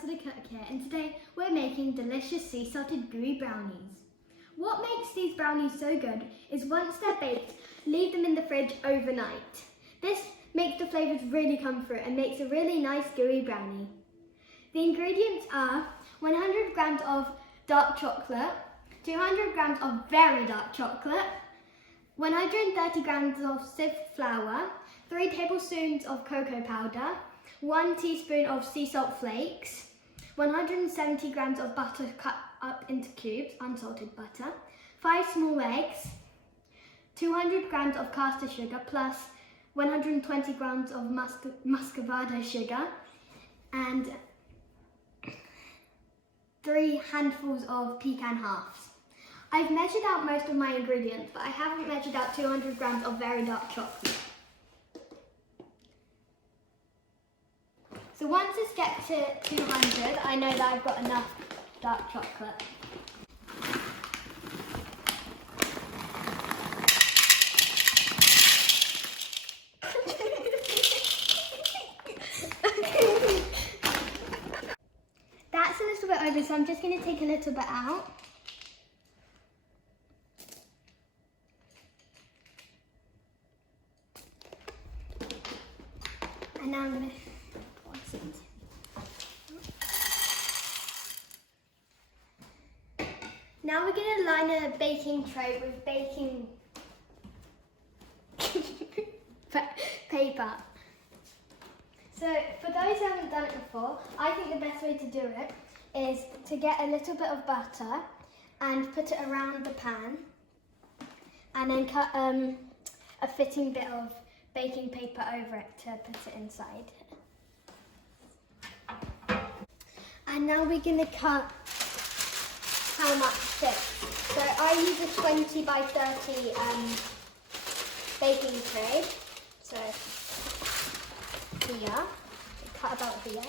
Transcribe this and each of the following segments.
Custard Cook here, and today we're making delicious sea salted gooey brownies. What makes these brownies so good is once they're baked, leave them in the fridge overnight. This makes the flavours really come through and makes a really nice gooey brownie. The ingredients are 100 grams of dark chocolate, 200 grams of very dark chocolate, 130 grams of sieved flour, 3 tablespoons of cocoa powder, 1 teaspoon of sea salt flakes, 170 grams of butter cut up into cubes, unsalted butter, 5 small eggs, 200 grams of caster sugar plus 120 grams of muscovado sugar, and 3 handfuls of pecan halves. I've measured out most of my ingredients, but I haven't measured out 200 grams of very dark chocolate. So once this gets to 200, I know that I've got enough dark chocolate. That's a little bit over, so I'm just going to take a little bit out. And now I'm going to... Now we're going to line a baking tray with baking paper. So for those who haven't done it before, I think the best way to do it is to get a little bit of butter and put it around the pan, and then cut a fitting bit of baking paper over it to put it inside. And now we're going to cut how much thick. So I use a 20 by 30 baking tray. So here, cut about here.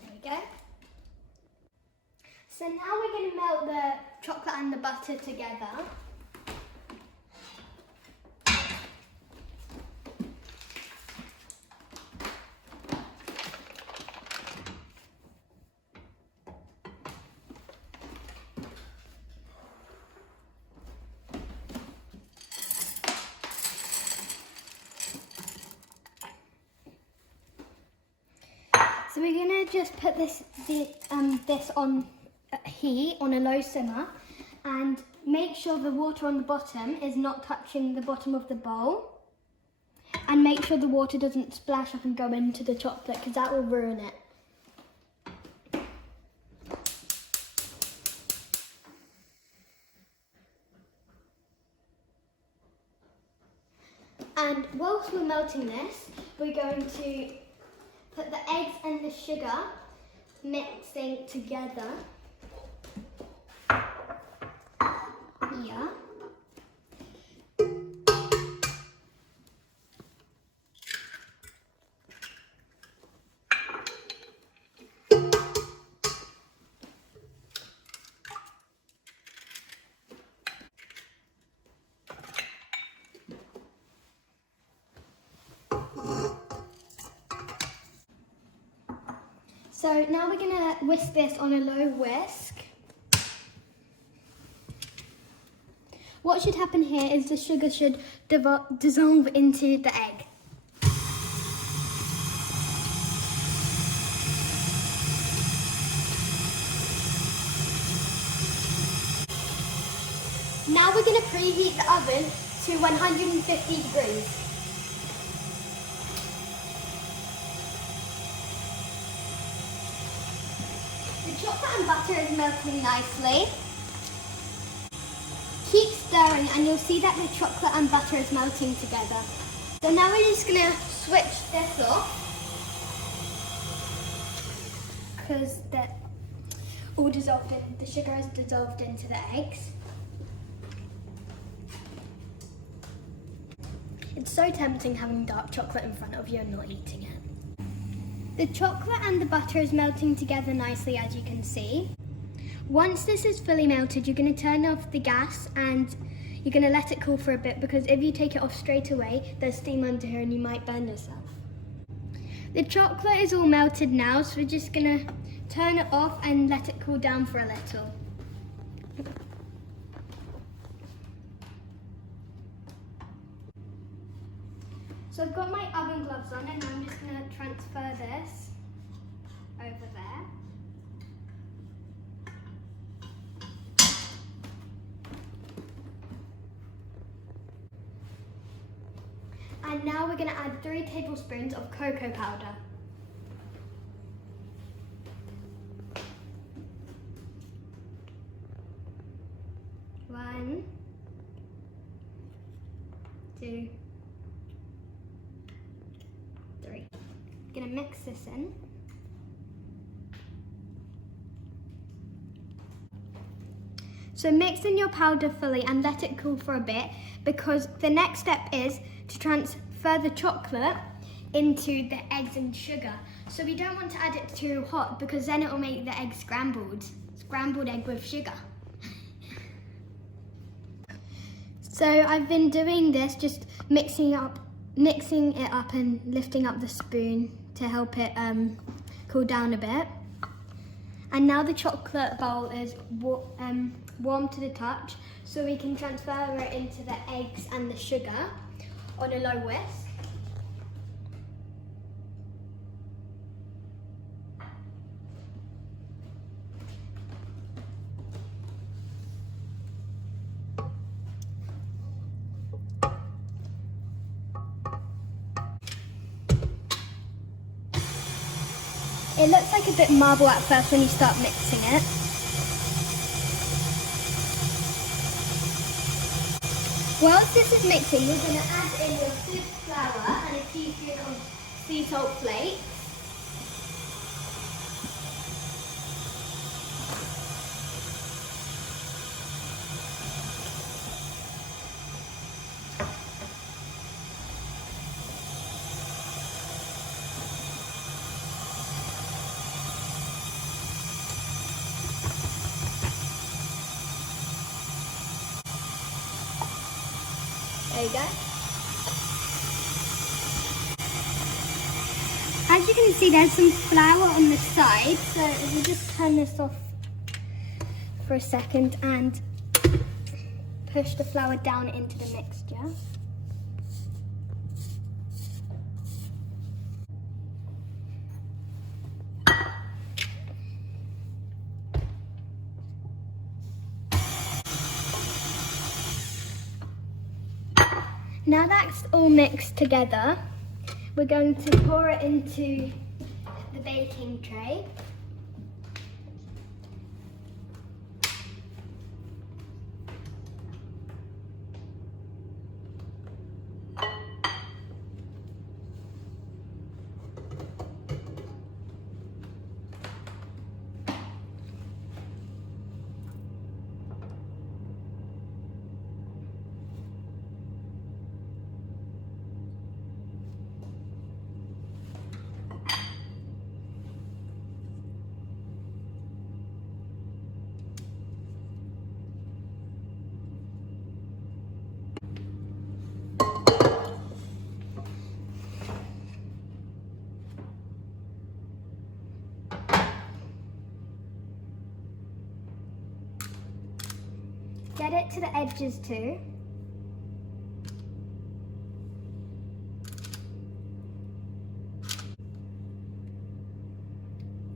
There we go. So now we're going to melt the chocolate and the butter together. So we're going to just put this on heat on a low simmer, and make sure the water on the bottom is not touching the bottom of the bowl, and make sure the water doesn't splash up and go into the chocolate, because that will ruin it. And whilst we're melting this, we're going to put the eggs and the sugar mixing together here. So now we're going to whisk this on a low whisk. What should happen here is the sugar should dissolve into the egg. Now we're going to preheat the oven to 150 degrees. The chocolate and butter is melting nicely. Keep stirring and you'll see that the chocolate and butter is melting together. So now we're just going to switch this off, because they're all dissolved in, the sugar is dissolved into the eggs. It's so tempting having dark chocolate in front of you and not eating it. The chocolate and the butter is melting together nicely, as you can see. Once this is fully melted, you're going to turn off the gas and you're going to let it cool for a bit, because if you take it off straight away, there's steam under here and you might burn yourself. The chocolate is all melted now, so we're just going to turn it off and let it cool down for a little. So I've got my oven gloves on and I'm just going to transfer this over there. And now we're going to add 3 tablespoons of cocoa powder. One, 2, 3. Gonna mix this in. So mix in your powder fully and let it cool for a bit, because the next step is to transfer the chocolate into the eggs and sugar. So we don't want to add it too hot, because then it will make the egg scrambled. Scrambled egg with sugar. So I've been doing this, just mixing it up and lifting up the spoon to help it cool down a bit. And now the chocolate bowl is warm to the touch, so we can transfer it into the eggs and the sugar on a low whisk. It looks like a bit marble at first when you start mixing it. Whilst this is mixing, you're going to add in your soup flour and a teaspoon of sea salt flakes. There you go. As you can see, there's some flour on the side, so if you just turn this off for a second and push the flour down into the mixture. Now that's all mixed together, we're going to pour it into the baking tray. Get it to the edges too.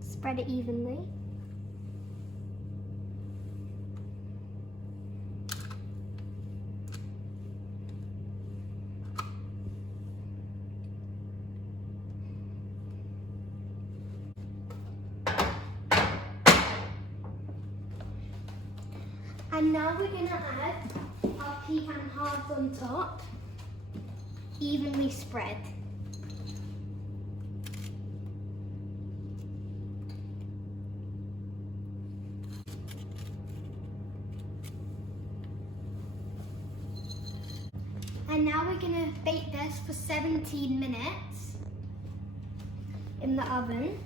Spread it evenly. And now we're going to add our pecan hearts on top, evenly spread. And now we're going to bake this for 17 minutes. in the oven.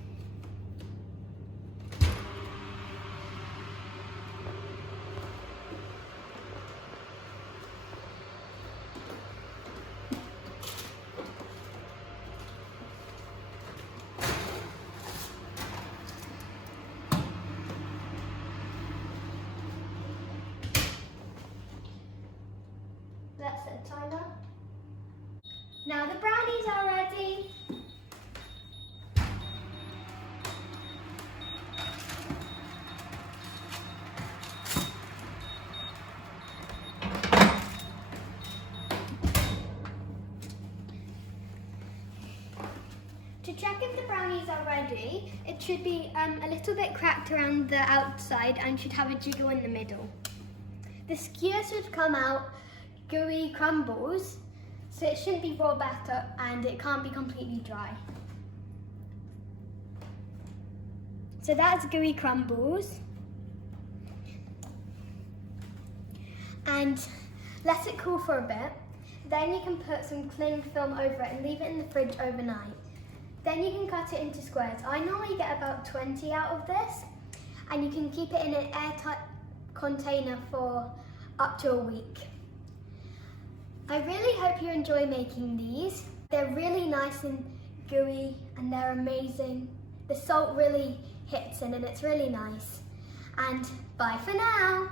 Let's set a timer. Now the brownies are ready. To check if the brownies are ready, it should be a little bit cracked around the outside and should have a jiggle in the middle. The skewer should come out gooey crumbles, so it shouldn't be raw batter and it can't be completely dry. So that's gooey crumbles. And let it cool for a bit. Then you can put some cling film over it and leave it in the fridge overnight. Then you can cut it into squares. I normally get about 20 out of this, and you can keep it in an airtight container for up to a week. I really hope you enjoy making these. They're really nice and gooey and they're amazing. The salt really hits in and it's really nice. And bye for now.